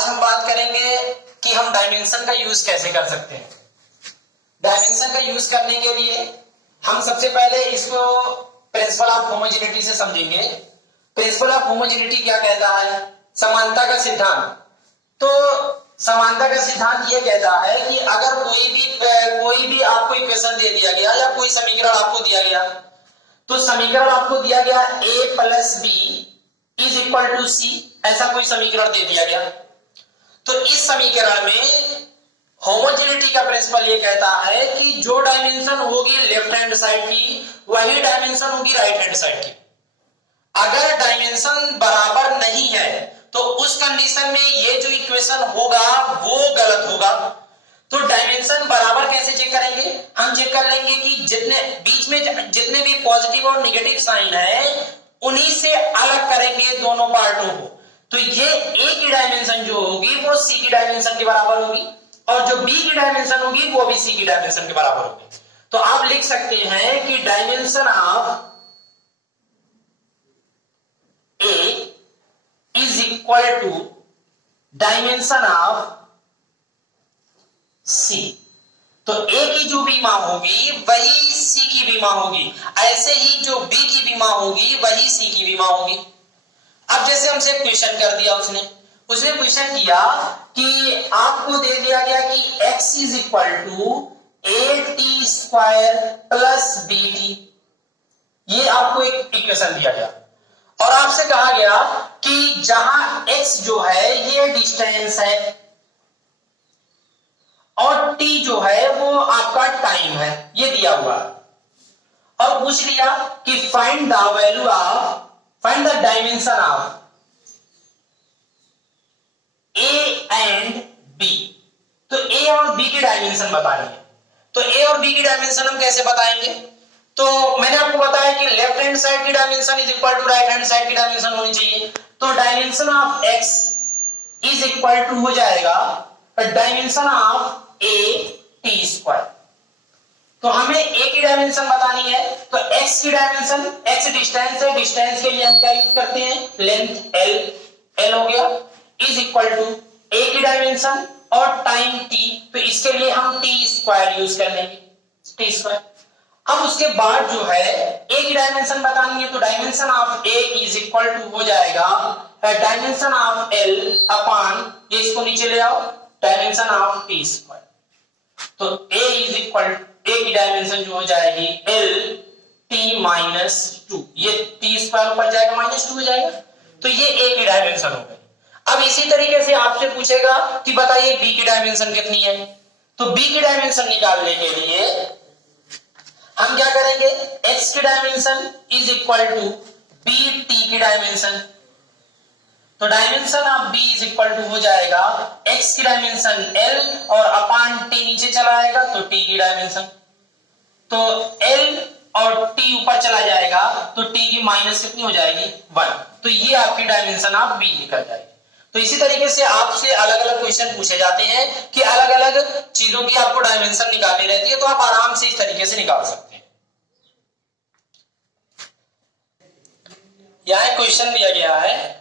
आज हम बात करेंगे कि हम डायमेंशन का यूज कैसे कर सकते हैं। डायमेंशन का यूज करने के लिए हम सबसे पहले इसको प्रिंसिपल ऑफ होमोजेनिटी से समझेंगे। प्रिंसिपल ऑफ होमोजेनिटी क्या कहता है? समानता का सिद्धांत। तो समानता का सिद्धांत ये कहता है कि अगर कोई भी आपको इक्वेशन दे दिया गया या कोई समीकरण आपको दिया गया, तो समीकरण आपको दिया गया a plus b is equal to c, ऐसा कोई समीकरण दे दिया गया। तो इस समीकरण में होमोजेनिटी का प्रिंसिपल ये कहता है कि जो डायमेंशन होगी लेफ्ट हैंड साइड की वही डायमेंशन होगी राइट हैंड साइड की। अगर डायमेंशन बराबर नहीं है तो उस कंडीशन में ये जो इक्वेशन होगा वो गलत होगा। तो डायमेंशन बराबर कैसे चेक करेंगे? हम चेक कर लेंगे कि जितने बीच में जितने भी पॉजिटिव और नेगेटिव साइन है उन्हीं से अलग करेंगे दोनों पार्टों को। तो ये ए की डायमेंशन जो होगी वो सी की डायमेंशन के बराबर होगी और जो बी की डायमेंशन होगी वो भी सी की डायमेंशन के बराबर होगी। तो आप लिख सकते हैं कि dimension of A is equal to dimension of c. तो ए की जो भी मान होगी वही सी की भी मान होगी, ऐसे ही जो बी की भी मान होगी वही सी की भी मान होगी। अब जैसे हमसे क्वेश्चन कर दिया उसने क्वेश्चन किया कि आपको दे दिया गया कि x is equal to A T square plus B T, ये आपको एक इक्वेशन दिया गया और आपसे कहा गया कि जहां x जो है ये डिस्टेंस है और t जो है वो आपका टाइम है, ये दिया हुआ और पूछ लिया कि find the dimension of A and B. तो ए और बी की डायमेंशन बतानी है। तो ए और बी की डायमेंशन हम कैसे बताएंगे? तो मैंने आपको बताया कि लेफ्ट हैंड साइड की dimension is equal to right hand side की डायमेंशन होनी चाहिए। तो dimension of x is equal to हो जाएगा dimension of A T square. तो हमें ए की डायमेंशन बतानी है तो x की डायमेंशन, x डिस्टेंस है, डिस्टेंस के लिए हम क्या यूज करते हैं? लेंथ l हो गया इज इक्वल टू ए की डायमेंशन और टाइम t, तो इसके लिए हम टी स्क्वायर यूज कर लेंगे, टी स्क्वायर। अब उसके बाद जो है ए की डायमेंशन बतानी है तो dimension of A is equal to हो जाएगा डायमेंशन ऑफ l अपॉन, ये इसको नीचे ले आओ, डायमेंशन ऑफ टी स्क्वायर। तो a इज इक्वल ए की डायमेंशन जो हो जाएगी l t माइनस 2, ये टी स्क्वायर ऊपर जाएगा माइनस 2 हो जाएगा। तो ये a की डायमेंशन हो गई। अब इसी तरीके से आपसे पूछेगा कि बताइए b की डायमेंशन कितनी है? तो b की डायमेंशन निकालने के लिए हम क्या करेंगे? x की dimension is equal to B T की डायमेंशन। तो dimension of b is equal to हो जाएगा x की डायमेंशन l और अपान t नीचे चला आएगा तो t की डायमेंशन। तो l और t ऊपर चला जाएगा तो t की माइनस कितनी हो जाएगी? 1। तो ये आपकी डायमेंशन ऑफ b निकल जाएगी। तो इसी तरीके से आपसे अलग अलग क्वेश्चन पूछे जाते हैं कि अलग अलग चीजों की आपको डायमेंशन निकालनी रहती है, तो आप आराम से इस तरीके से निकाल सकते हैं। यहां क्वेश्चन दिया गया है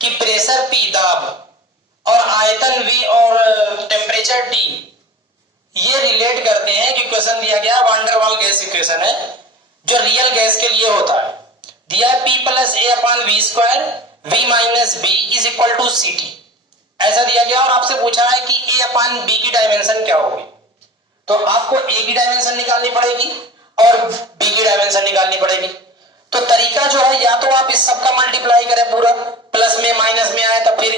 कि प्रेशर P, दाब और आयतन V और टेम्परेचर T ये रिलेट करते हैं कि क्वेश्चन दिया गया वान डेर वाल गैस इक्वेशन है जो रियल गैस के लिए होता है। दिया है P plus A upon V square V minus B is equal to C T, ऐसा दिया गया और आपसे पूछा है कि ए अपॉन बी की डायमेंशन क्या होगी। तो आपको ए की डायमेंशन निकालनी पड़ेगी और बी की डायमेंशन निकालनी पड़ेगी। तो तरीका जो है या तो आप इस सब का मल्टीप्लाई करें पूरा, प्लस में माइनस में आए तो फिर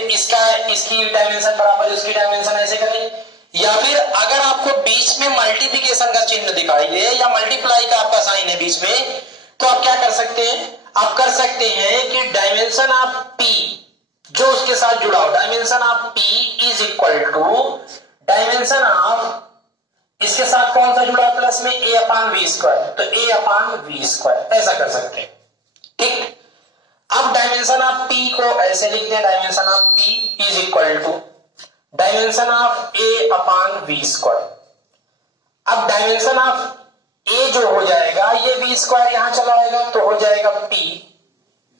इसकी डायमेंशन बराबर उसकी डायमेंशन ऐसे करें, या फिर अगर आपको बीच में मल्टीप्लिकेशन का चिन्ह दिखाई दे या मल्टीप्लाई का आपका साइन है बीच में, तो आप क्या कर सकते हैं? आप कर सकते हैं कि डायमेंशन ऑफ P जो उसके साथ जुड़ा हो, dimension of P is equal to dimension of इसके साथ कौन सा जुड़ा? प्लस में a अपान वी स्क्वायर, तो a अपान वी स्क्वायर, ऐसा कर सकते हैं। ठीक, अब डायमेंशन ऑफ P को ऐसे लिखते हैं, dimension of P is equal to dimension of a upon V square. अब डायमेंशन ऑफ a जो हो जाएगा ये वी स्क्वायर यहां चला आएगा तो हो जाएगा p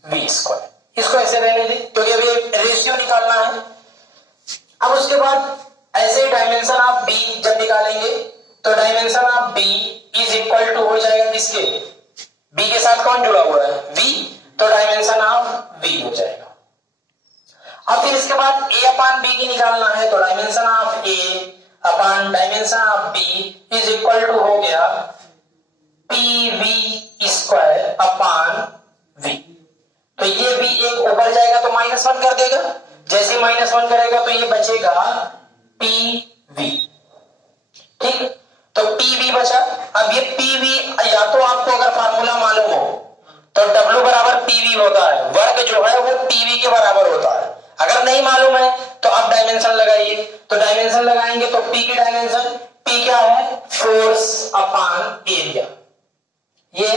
वी स्क्वायर। इसको ऐसे रहने दें क्योंकि अभी रेशियो निकालना है। अब उसके बाद ऐसे ही डायमेंशन ऑफ बी जब निकालेंगे तो dimension of B is equal to हो जाएगा किसके, बी के साथ कौन जुड़ा हुआ है, वी, तो डायमेंशन ऑफ वी हो जाएगा। अब फिर इसके बाद ए अपान बी की निकालना है, तो dimension of A upon dimension of B is equal to हो गया P V square upon V. तो ये भी एक ऊपर जाएगा तो -1 कर देगा, जैसे -1 करेगा तो ये बचेगा पी वी, ठीक। तो पी वी बचा। अब ये पी वी या तो आपको अगर फार्मूला मालूम हो तो W बराबर पी वी होता है, वर्ग जो है वो पी वी के बराबर होता है। अगर नहीं मालूम है तो आप डायमेंशन लगाइए, तो डायमेंशन लगाएंगे तो P की डायमेंशन, P क्या है, फोर्स अपान एरिया, ये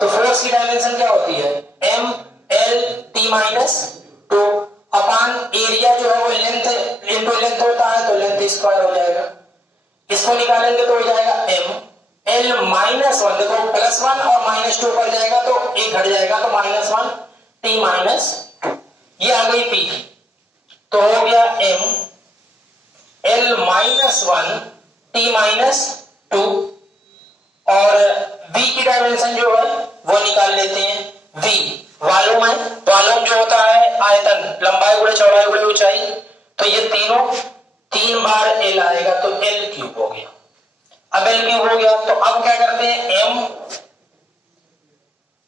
तो फोर्स की डायमेंशन क्या होती है, एम एल टी माइनस 2 अपान एरिया जो है वो लेंथ इंटू लेंथ होता है, तो लेंथ स्क्वायर हो जाएगा। इसको निकालेंगे तो हो जाएगा एम एल -1, देखो +1 और -2 पर जाएगा तो एक घट जाएगा तो -1 टी माइनस 2, ये आ गई पी, तो हो गया एम एल -1 टी माइनस 2, और v की डायमेंशन जो है वो निकाल लेते हैं, v वॉल्यूम है, वॉल्यूम जो होता है आयतन, लंबाई गुणे चौड़ाई गुणे ऊंचाई, तो ये तीनों 3 बार l आएगा तो l क्यूब हो गया। अब l क्यूब हो गया तो अब क्या करते हैं, m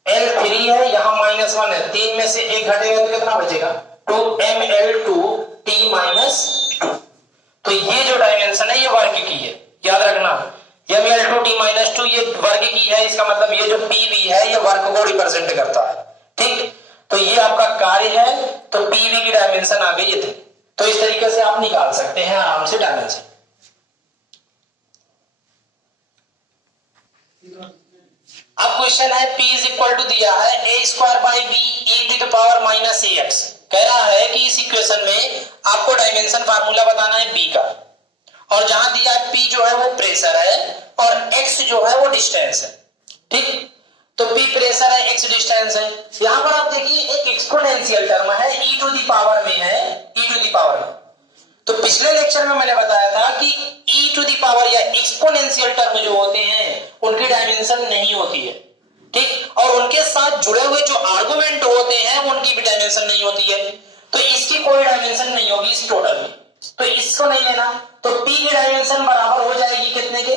l3 है, यहां -1 है, 3 में से एक घटेगा तो कितना बचेगा, 2ml2 t माइनस 2। तो ये जो डायमेंशन है ये वर्ग की है, याद रखना, ml2 t माइनस 2 ये वर्ग की है, इसका मतलब ये जो pv है ये वर्ग को रिप्रेजेंट करता है, ठीक। तो ये आपका कार्य है, तो pv की डायमेंशन आ गई ये थी। तो इस तरीके से आप निकाल सकते हैं आराम से डायमेंशन। अब क्वेश्चन है p इज इक्वल टू दिया है a square by B E to the power minus A X, कह रहा है कि इस इक्वेशन में आपको डायमेंशन फार्मूला बताना है b का, और जहां दिया है p जो है वो प्रेशर है और x जो है वो डिस्टेंस है, ठीक। तो p प्रेशर है, x डिस्टेंस है। यहां पर आप देखिए एक एक्सपोनेंशियल टर्म है, e टू द पावर में है, e टू द पावर में। तो पिछले लेक्चर में मैंने बताया था कि e टू द पावर या एक्सपोनेंशियल टर्म जो होते हैं उनकी डायमेंशन नहीं होती है, ठीक, और उनके साथ जुड़े हुए जो आर्गुमेंट होते हैं उनकी भी डायमेंशन नहीं होती है। तो इसकी कोई डायमेंशन नहीं होगी इस टोटल में, तो इसको नहीं लेना। तो p की डायमेंशन बराबर हो जाएगी कितने के,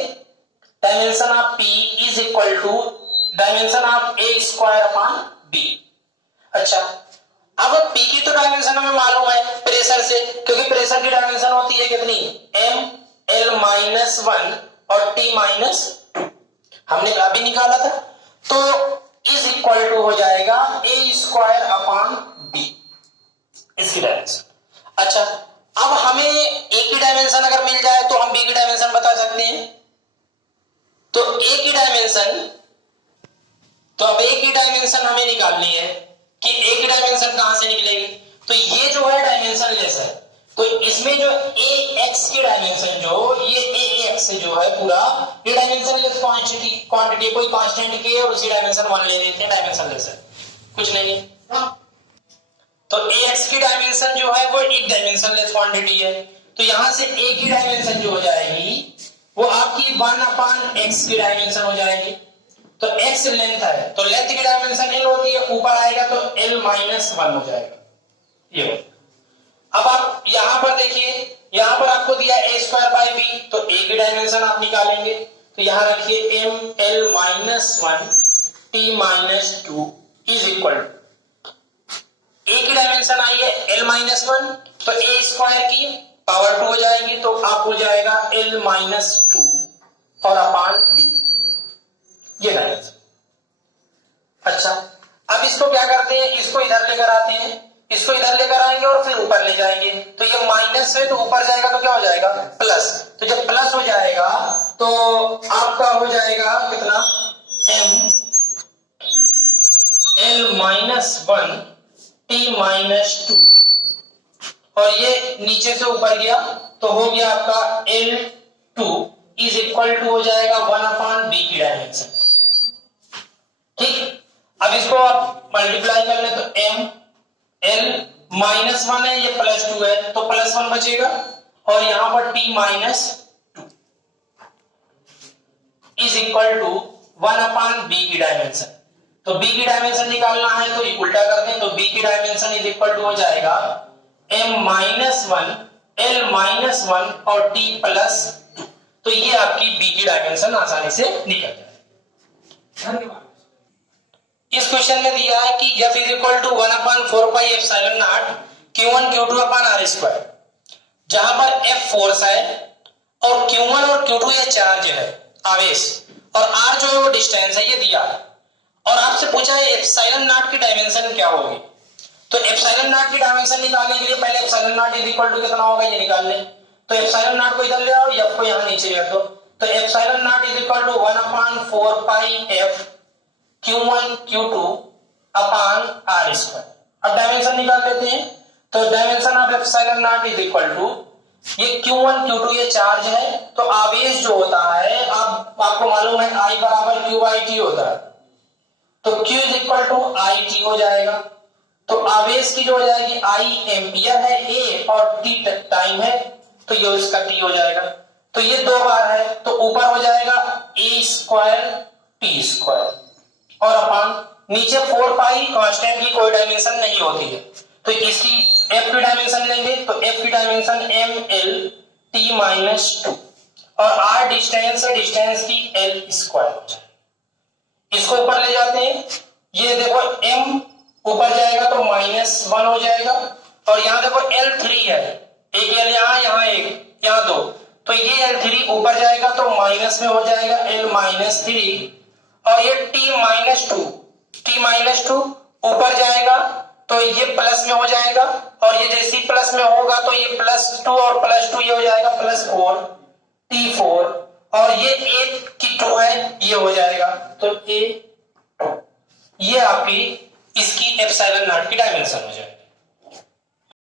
dimension of p is equal to dimension of a square upon b। अच्छा, अब p की तो डायमेंशन हमें मालूम है प्रेशर से, क्योंकि प्रेशर की डायमेंशन होती है कितनी, m l -1 और t -2 हमने अभी निकाला था, तो इज इक्वल टू हो जाएगा a स्क्वायर अपान b, इसकी डायमेंशन। अच्छा, अब हमें a की डायमेंशन अगर मिल जाए तो हम b की डायमेंशन बता सकते हैं। तो a की डायमेंशन, तो अब a की डायमेंशन हमें निकालनी है कि a की डायमेंशन कहां से निकलेगी, तो ये जो है डायमेंशन लेस है, तो इसमें जो ax की डायमेंशन जो ये ax जो है पूरा ये डायमेंशन लेस क्वांटिटी कोई कांस्टेंट के और उसी डायमेंशन 1 ले लेते हैं, डायमेंशन लेस है, कुछ नहीं। तो ax की डायमेंशन जो है वो एक डायमेंशन लेस क्वांटिटी है, तो यहां से a की डायमेंशन जो हो जाएगी वो आपकी 1/x की डायमेंशन हो जाएगी। तो x लेंथ है, तो लेंथ की डायमेंशन l होती है, ऊपर आएगा तो l -1 हो जाएगा ये। अब आप यहां पर देखिए, यहां पर आपको दिया a स्क्वायर बाई बी, तो a की डायमेंशन आप निकालेंगे, तो यहां रखिए m l -1 t -2 is equal a की डायमेंशन आई है l -1, तो a स्क्वायर की पावर 2 हो जाएगी, तो आप हो जाएगा l -2 और अपान b, ये डायमेंशन। अच्छा, अब इसको क्या करते हैं, इसको इधर लेकर आते हैं, इसको इधर लेकर आएंगे और फिर ऊपर ले जाएंगे, तो ये माइनस है तो ऊपर जाएगा तो क्या हो जाएगा, प्लस, तो जब प्लस हो जाएगा तो आपका हो जाएगा कितना, m l -1 t -2, और ये नीचे से ऊपर गया तो हो गया आपका l2 इज इक्वल टू हो जाएगा 1/b की डायमेंशन, ठीक। अब इसको आप मल्टीप्लाई कर ले तो m l -1 है, ये +2 है, तो +1 बचेगा और यहां पर t minus two is equal to 1/b की डायमेंशन। तो b की डायमेंशन निकालना है तो उल्टा कर दें, तो b की डायमेंशन इज इक्वल टू हो जाएगा m minus one l minus one और t प्लस टू। तो ये आपकी b की डायमेंशन आसानी से निकल जाए। धन्यवाद। इस क्वेश्चन में दिया है कि f is equal to 1/4 pi epsilon not q1 q2 upon r square, जहां पर f फोर्स है और q1 और q2 ये चार्ज है, आवेश, और r जो है वो डिस्टेंस है, ये दिया है। और आपसे पूछा है एप्सिलॉन नॉट की डायमेंशन क्या होगी। तो एप्सिलॉन नॉट की डायमेंशन निकालने के लिए पहले epsilon not is equal to कितना होगा ये निकाल लें। तो एप्सिलॉन नॉट को इधर ले आओ, f को यहां नीचे रख दो। तो epsilon not is equal to 1/4 pi f q1 q2 upon r square. अब डायमेंशन निकाल लेते हैं। तो dimension of epsilon not is equal to, ये q1 q2 ये चार्ज है, तो आवेश जो होता है आपको मालूम है I बराबर q बाई टी होता है, तो q is equal to I T हो जाएगा। तो आवेश की जो हो जाएगी I एम्पियर है a और t टाइम है, तो ये इसका t हो जाएगा। तो ये दो बार है तो ऊपर हो जाएगा a स्क्वायर t स्क्वायर और अपॉन नीचे 4 पाई कांस्टेंट की कोई डायमेंशन नहीं होती है, तो इसकी f की डायमेंशन लेंगे तो f की dimension ml t minus to और r डिस्टेंस है, डिस्टेंस की l स्क्वायर हो जाए। इसको ऊपर ले जाते हैं, ये देखो m ऊपर जाएगा तो -1 हो जाएगा और यहाँ देखो l3 है, एक l यहाँ एक यहाँ दो, तो ये l3 ऊपर जाएगा तो माइनस में हो जाएगा l-3 और ये t माइनस टू ऊपर जाएगा तो ये प्लस में हो जाएगा और ये जैसे प्लस में होगा तो ये +2 और +2 ये हो जाएगा +4 t4 और ये 8 की 2 है ये हो जाएगा तो a, ये आपकी इसकी एप्सिलॉन नॉट की डायमेंशन हो जाएगी।